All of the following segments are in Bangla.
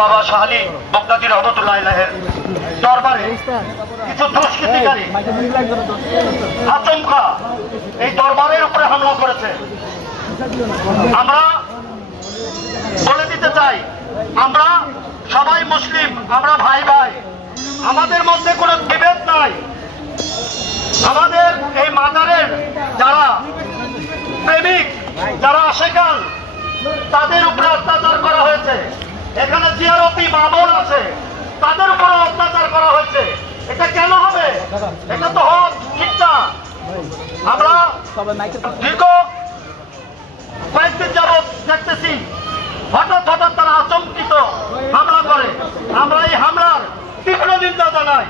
বাবা শাহ আলী বগদাদী রহমতুল্লাহ আলাইহির দরবারে কিছু দুষ্কৃতিকারী আচমকা এই দরবারের উপরে হামলা করেছে। আমরা বলে দিতে চাই, আমরা সবাই মুসলিম, আমরা ভাই ভাই, আমাদের মধ্যে কোনো বিভেদ নাই। আমাদের এই মাজারের যারা প্রেমিক, যারা আশেকান, তাদের উপরে অত্যাচার করা হয়েছে। এখানে জিয়ারতি মামুন আছে, তাদের উপরে অত্যাচার করা হয়েছে। এটা কেন হবে? এটা তো হওয়া ঠিক না। আমরা দীর্ঘ কয়েকদিন যাবৎ দেখতেছি হঠাৎ হঠাৎ তারা আচমকিত হামলা করে। আমরা এই হামলার তীব্র নিন্দা জানাই।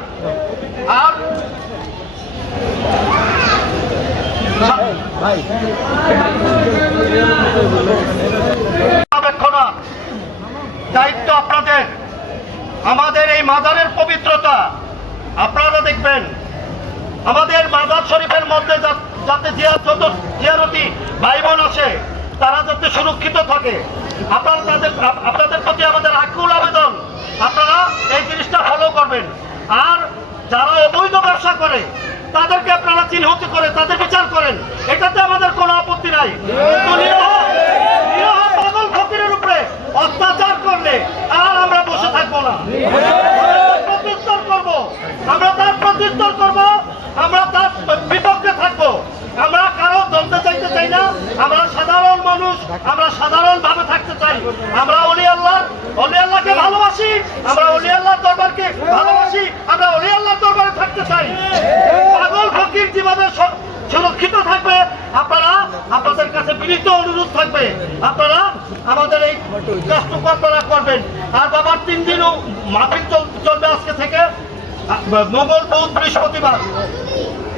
আর দায়িত্ব আপনাদের। আমাদের এই মাজারের পবিত্রতা আপনারা দেখবেন। আমাদের মাজার শরীফের মধ্যে যাতে জিয়ারতি ভাই বোন আছে, তারা যাতে সুরক্ষিত থাকে, আপনাদের প্রতি আমাদের আকুল আবেদন, আপনারা এই জিনিসটা ফলো করবেন। আর যারা অবৈধ ব্যবসা করে তাদেরকে আপনারা চিহ্নিত করে তাদের বিচার করেন, এটাতে আমাদের কোনো আপত্তি নাই। পাগল ফকিরের উপরে অত্যাচার করলে আর আমরা বসে থাকবো না, প্রত্যুত্তর করবো। আমরা তার প্রত্যুত্তর করবো, আমরা তার বিপক্ষে থাকবো। আমরা কারো দলতে চাইতে চাই না। আমরা সাধারণ মানুষ, আমরা সাধারণ ভাবে থাকতে চাই। আমরা অলি আল্লাহকে ভালোবাসি, আমরা অলি আল্লাহর দরবারকে ভালোবাসি, আমরা অলি আল্লাহর দরবারে থাকতে চাই। পাগল ফকির জীবনে সুরক্ষিত থাকবে। আপনাদের কাছে বিনীত অনুরোধ থাকবে, আপনারা আমাদের এই কাজটুকু আপনারা করবেন। আর বাবার 3 দিনও মাহফিল চলবে আজকে থেকে, মঙ্গল, বুধ, বৃহস্পতিবার।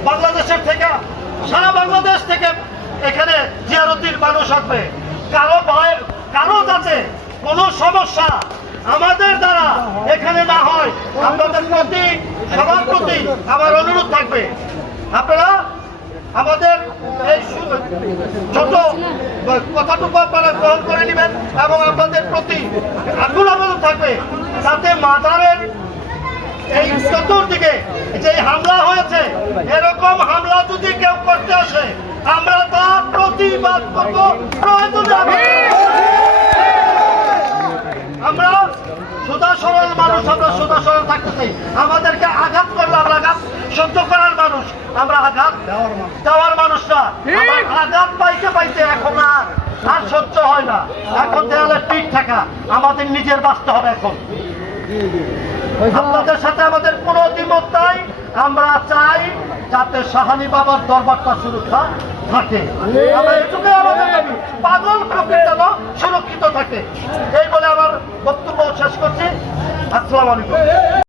বাংলাদেশের থেকে, সারা বাংলাদেশ থেকে এখানে জিয়ারতির মানুষ আসবে। কারো যাতে কোনো সমস্যা আমাদের দ্বারা এখানে না হয়, আপনাদের প্রতি, সবার প্রতি আমার অনুরোধ থাকবে, আপনারা আমাদের এই ছোট কথাটুকু আপনারা গ্রহণ করে নেবেন এবং আপনাদের প্রতি আকুল আবেদন থাকবে যাতে মাজারের এই চতুর্দিকে যে হামলা হয়েছে, এরকম হামলা যদি কেউ করতে আসে, আমরা তার প্রতিবাদ করব। প্রয়োজনে আমরা সোজা সরল মানুষ, আমরা সোজা সরল থাকতে চাই। আমাদেরকে আঘাত করলে আমরা আঘাত সহ্য করার মানুষ, আমরা আঘাত দেওয়ার মানুষ না। আঘাত পাইতে পাইতে এখন আর সহ্য হয় না। এখন দেয়ালে পিঠ থাকা, আমাদের নিজের বাঁচতে হবে। এখন আপনাদের সাথে আমাদের কোনো দ্বিমত নাই। আমরা চাই যাতে শাহানি বাবার দরবারটা সুরক্ষা থাকে। আমরা এটুকুই আমাদের দাবি, পাগল ফকির যেন সুরক্ষিত থাকে। এই বলে আমার বক্তব্য শেষ করছি। আসসালামু আলাইকুম।